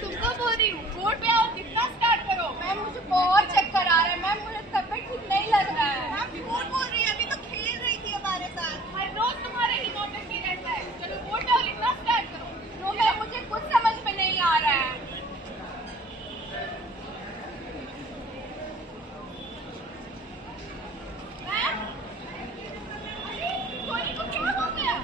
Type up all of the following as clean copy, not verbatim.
तुमको बोल रही हूँ, बोर्ड पे आओ, लिखना स्टार्ट करो। मैम मुझे बहुत चक्कर आ रहा है मैम, मुझे तबियत ठीक नहीं लग रहा है। मैम झूठ बोल रही है, अभी तो खेल रही थी हमारे साथ। हर रोज तुम्हारे ही नौटंकी रहता है। चलो बोर्ड पे आओ, लिखना स्टार्ट करो। नो मैम, मुझे कुछ समझ में नहीं आ रहा है। मैम, अरे सोनी को क्या हो गया?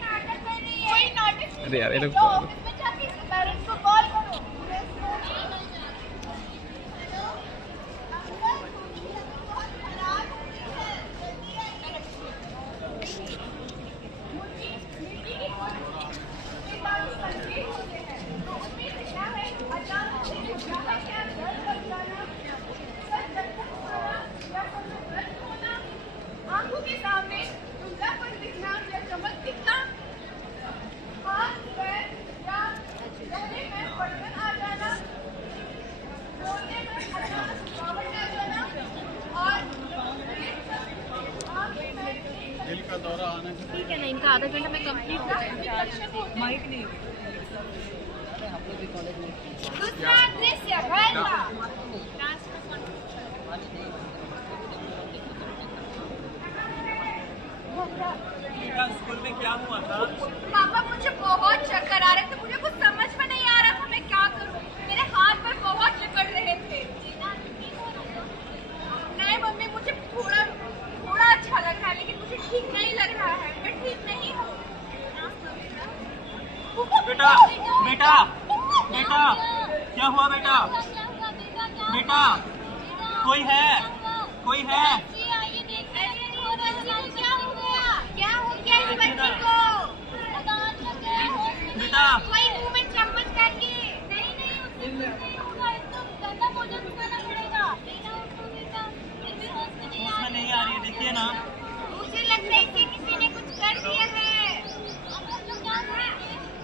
नाटक कर रही है। कोई नाटक नहीं। अरे यार ये लोग ऑफिस में जाके इसके पेरेंट्स को कॉल करो। आंखों के सामने धुंधलापन दिखना या चमक दिखना, हाथ पैर या चेहरे में पटकन आ जाना, बोलने में अचानक रुकावट आ जाना और दिल का दौरा आना। ठीक है ना, इनका आधा घंटा में कंप्लीट कर। माइक नहीं दूसरा दृश्य घरना। स्कूल में क्या हुआ था? पापा मुझे बहुत चक्कर आ रहे थे, मुझे कुछ समझ में नहीं आ रहा था मैं क्या करूं। मेरे हाथ पर बहुत जकड़ रहे थे। नहीं मम्मी, मुझे थोड़ा अच्छा लग रहा है, लेकिन मुझे ठीक नहीं लग रहा है। मैं ठीक नहीं हूँ। बेटा बेटा बेटा क्या हुआ बेटा? बेटा कोई है? कोई है? क्या हो गया इस बच्चे को? बेटा कोई मुंह में चम्मच डालिए। नहीं उससे कुछ नहीं होगा, इसको गंदा भोजन खाना पड़ेगा। उसमें नहीं आ रही है, देखिए ना। मुझे लगता है कि किसी ने कुछ कर दिया है।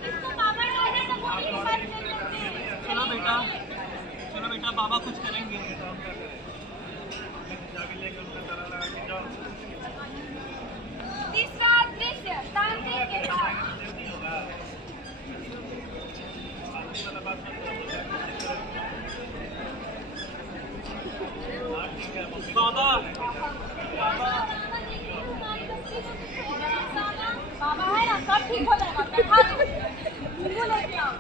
इसको बाबा चलो बेटा बाबा कुछ करेंगे। तीसरा दृश्य तांत्रिक के पास। बाबा बाबा है ना, सब ठीक हो जाएगा। बैठा दो, इनको लेके आओ।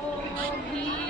ओ भी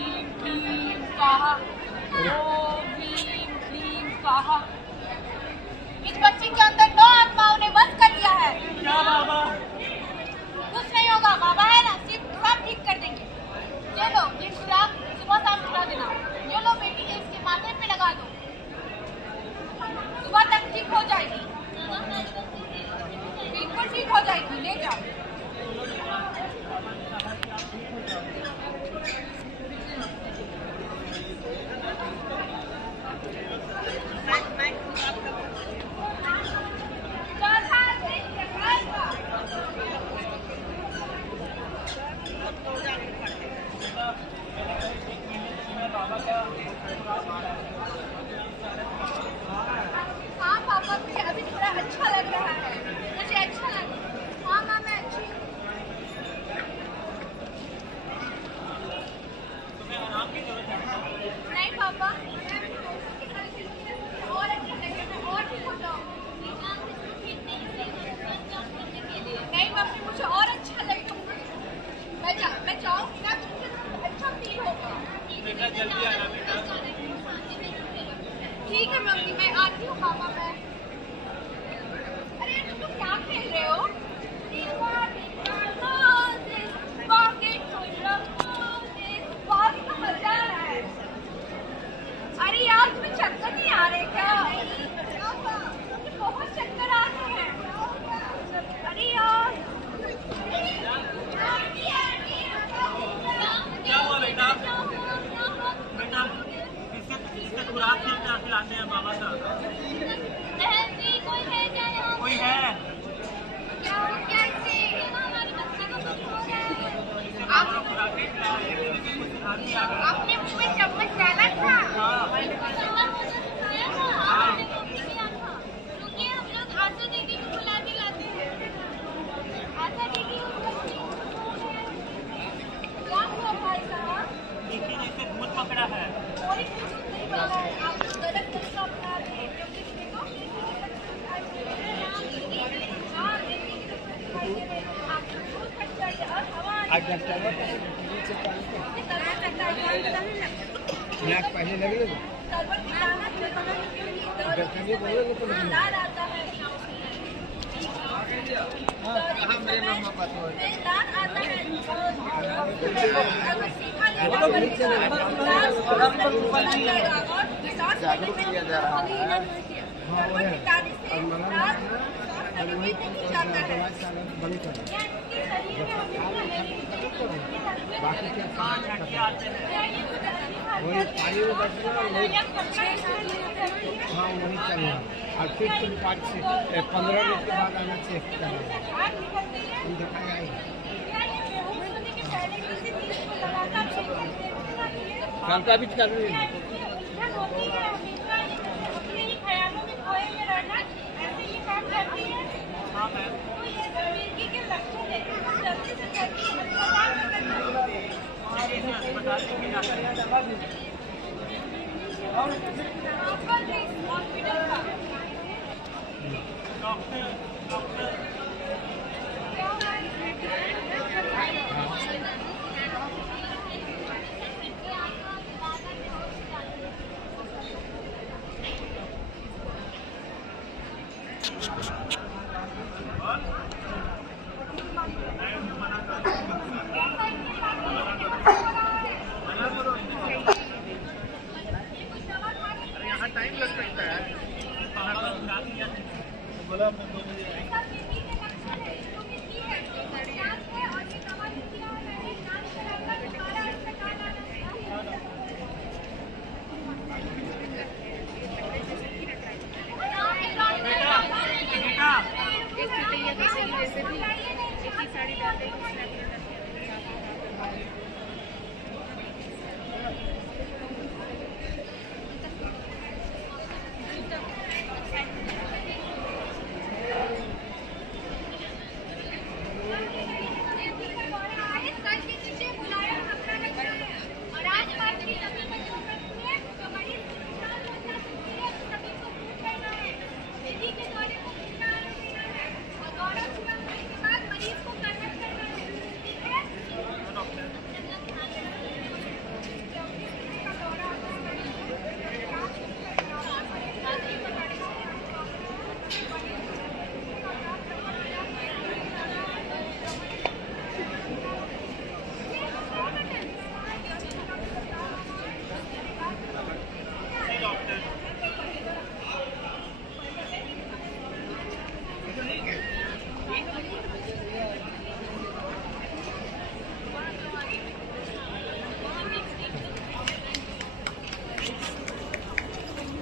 पहले लगे जागरूक किया जा रहा है। वही पानी में बैठना हाँ वही चलना और फिर तुम 5 से 15 मिनट के बाद आना चेक करना हम दिखाएगा का भी कर रही है।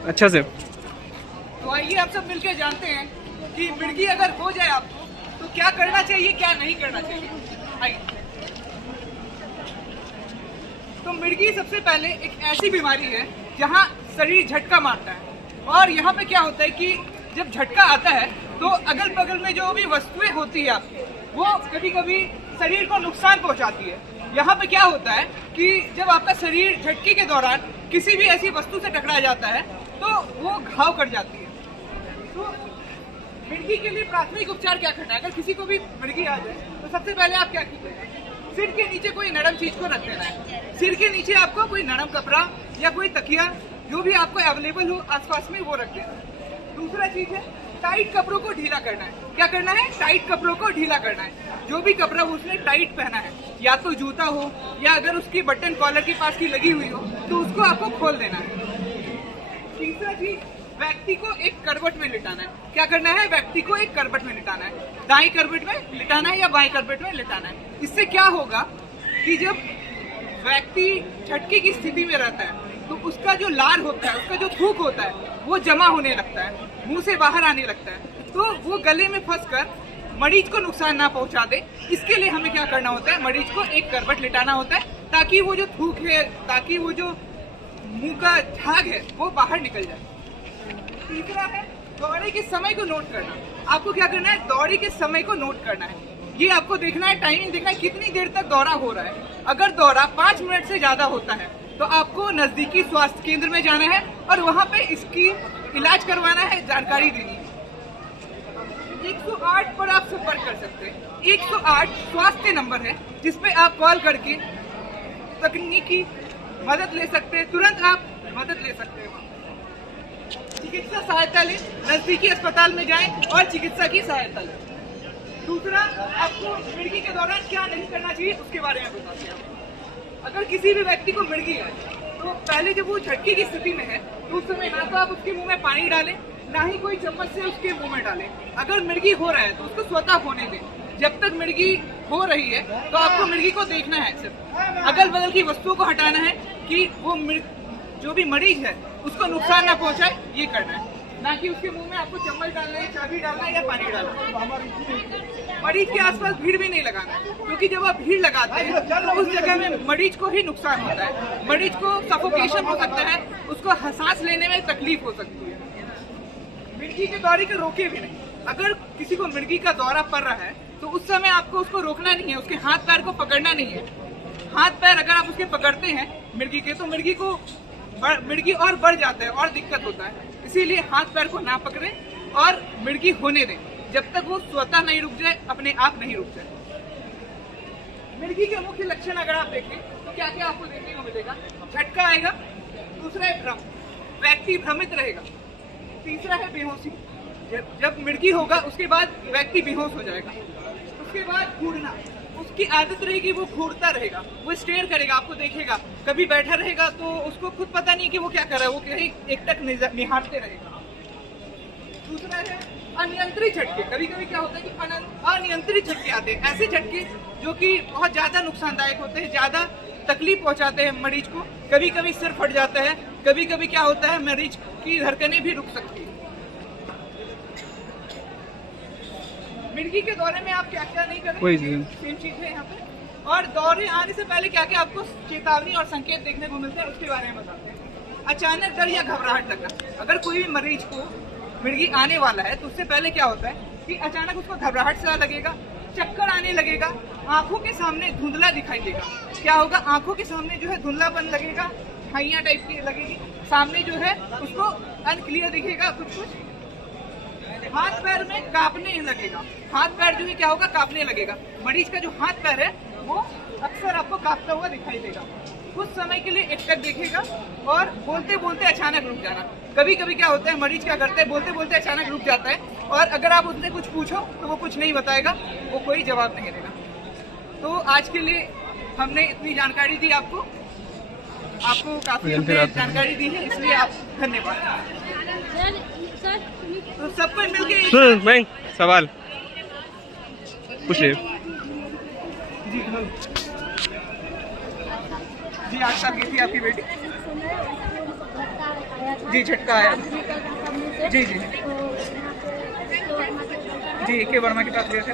अच्छा सर, तो आइए आप सब मिलकर जानते हैं कि मिर्गी अगर हो जाए आपको तो क्या करना चाहिए, क्या नहीं करना चाहिए। आइए। तो मिर्गी सबसे पहले एक ऐसी बीमारी है जहां शरीर झटका मारता है, और यहाँ पे क्या होता है कि जब झटका आता है तो अगल बगल में जो भी वस्तुएं होती है आपकी, वो कभी कभी शरीर को नुकसान पहुंचाती है। यहाँ पे क्या होता है कि जब आपका शरीर झटके के दौरान किसी भी ऐसी वस्तु से टकरा जाता है तो वो घाव कर जाती है। तो मिर्गी के लिए प्राथमिक उपचार क्या करना है? अगर किसी को भी मिर्गी आ जाए तो सबसे पहले आप क्या कीजिए, सिर के नीचे कोई नरम चीज को रख देना है। सिर के नीचे आपको कोई नरम कपड़ा या कोई तकिया जो भी आपको अवेलेबल हो आसपास में वो रख देना। दूसरा चीज है टाइट कपड़ों को ढीला करना है। क्या करना है? टाइट कपड़ों को ढीला करना है। जो भी कपड़ा उसने टाइट पहना है, या तो जूता हो या अगर उसकी बटन कॉलर के पास की लगी हुई हो तो उसको आपको खोल देना है। तीसरा चीज, व्यक्ति को एक करवट में लिटाना है। क्या करना है? व्यक्ति को एक करवट में लिटाना है। दाईं करवट में लिटाना है या बाईं करवट में लिटाना है। इससे क्या होगा कि जब व्यक्ति झटके की स्थिति में रहता है तो उसका जो लार होता है, उसका जो थूक होता है वो जमा होने लगता है, मुंह से बाहर आने लगता है, तो वो गले में फंसकर मरीज को नुकसान ना पहुंचा दे। इसके लिए हमें क्या करना होता है? मरीज को एक करवट लिटाना होता है ताकि वो जो थूक है, ताकि वो जो मुंह का झाग है वो बाहर निकल जाए। तीसरा है दौरे के समय को नोट करना। आपको क्या करना है? दौरे के समय को नोट करना है। ये आपको देखना है, टाइमिंग देखना है कितनी देर तक दौरा हो रहा है। अगर दौरा 5 मिनट से ज्यादा होता है तो आपको नजदीकी स्वास्थ्य केंद्र में जाना है और वहाँ पे इसकी इलाज करवाना है, जानकारी देनी है। 108 पर आप संपर्क कर सकते हैं। 108 स्वास्थ्य नंबर है जिसपे आप कॉल करके तकनीकी मदद ले सकते हैं, तुरंत आप मदद ले सकते हैं। चिकित्सा सहायता लें, नजदीकी अस्पताल में जाएं और चिकित्सा की सहायता लें। दूसरा, आपको मिर्गी के दौरान क्या नहीं करना चाहिए उसके बारे में बताते हैं। अगर किसी भी व्यक्ति को मिर्गी है तो पहले जब वो झटके की स्थिति में है तो उस समय ना तो आप उसके मुंह में पानी डालें, ना ही कोई चम्मच से उसके मुंह में डालें। अगर मिर्गी हो रहा है तो उसको स्वतः होने दें। जब तक मिर्गी हो रही है तो आपको मिर्गी को देखना है, सिर्फ अगल बगल की वस्तुओं को हटाना है कि वो जो भी मरीज है उसको नुकसान ना पहुंचाए, ये करना है, ना कि उसके मुंह में आपको चम्मच डालना है, चाबी डालना है या पानी डालना है। मरीज के आसपास भीड़ भी नहीं लगाना है, क्योंकि जब आप भीड़ लगाते हैं तो उस जगह में मरीज को ही नुकसान होता है। मरीज को सफोकेशन हो सकता है, उसको सांस लेने में तकलीफ हो सकती है। मिर्गी के दौरे को रोके भी नहीं। अगर किसी को मिर्गी का दौरा पड़ रहा है तो उस समय आपको उसको रोकना नहीं है, उसके हाथ पैर को पकड़ना नहीं है। हाथ पैर अगर आप उसके पकड़ते हैं मिर्गी के तो मिर्गी और बढ़ जाता है और दिक्कत होता है। इसीलिए हाथ पैर को ना पकड़ें और मिर्गी होने दें जब तक वो स्वतः नहीं रुक जाए, अपने आप नहीं रुक जाए। मिर्गी के मुख्य लक्षण अगर आप देखें तो क्या क्या आपको देखने को मिलेगा? झटका आएगा, दूसरा है भ्रम, व्यक्ति भ्रमित रहेगा, तीसरा है बेहोशी। जब मिर्गी होगा उसके बाद व्यक्ति बेहोश हो जाएगा। उसके बाद घूरना, उसकी आदत रहेगी, वो घूरता रहेगा, वो स्टेयर करेगा, आपको देखेगा। कभी बैठा रहेगा तो उसको खुद पता नहीं कि वो क्या कर रहा है, वो कहीं एकटक निहारते रहेगा। दूसरा है अनियंत्रित झटके। कभी कभी क्या होता है कि अनियंत्रित झटके आते हैं, ऐसे झटके जो कि बहुत ज्यादा नुकसानदायक होते हैं, ज्यादा तकलीफ पहुंचाते हैं मरीज को। कभी कभी सिर फट जाता है, कभी कभी क्या होता है मरीज की धड़कनें भी रुक सकती है। मिर्गी के दौरे में आप क्या क्या नहीं करें, सेम चीज है यहाँ पे। और दौरे आने से पहले क्या क्या आपको चेतावनी और संकेत देखने को मिलते हैं उसके बारे में बताते हैं। अचानक डर या घबराहट लगना। अगर कोई भी मरीज को मिर्गी आने वाला है तो उससे पहले क्या होता है कि अचानक उसको घबराहट सा लगेगा, चक्कर आने लगेगा, आंखों के सामने धुंधला दिखाई देगा। क्या होगा? आंखों के सामने जो है धुंधलापन लगेगा, छाइयां टाइप की लगेगी, सामने जो है उसको अनक्लियर दिखेगा कुछ। हाथ पैर में कांपने लगेगा, हाथ पैर जो है क्या होगा? कांपने लगेगा। मरीज का जो हाथ पैर है वो अक्सर आपको कांपता हुआ दिखाई देगा। कुछ समय के लिए एकटक देखेगा और बोलते बोलते अचानक रुक जाना। कभी कभी क्या होता है मरीज क्या करता है, बोलते बोलते अचानक रुक जाता है और अगर आप उससे कुछ पूछो तो वो कुछ नहीं बताएगा, वो कोई जवाब नहीं देगा। तो आज के लिए हमने इतनी जानकारी दी आपको काफी हमने जानकारी दी है, इसलिए आप धन्यवाद। तो सबको मिलके सवाल पूछिए। जी आज तक गई थी आपकी बेटी? जी झटका आया। जी के वर्मा के पास गए थे।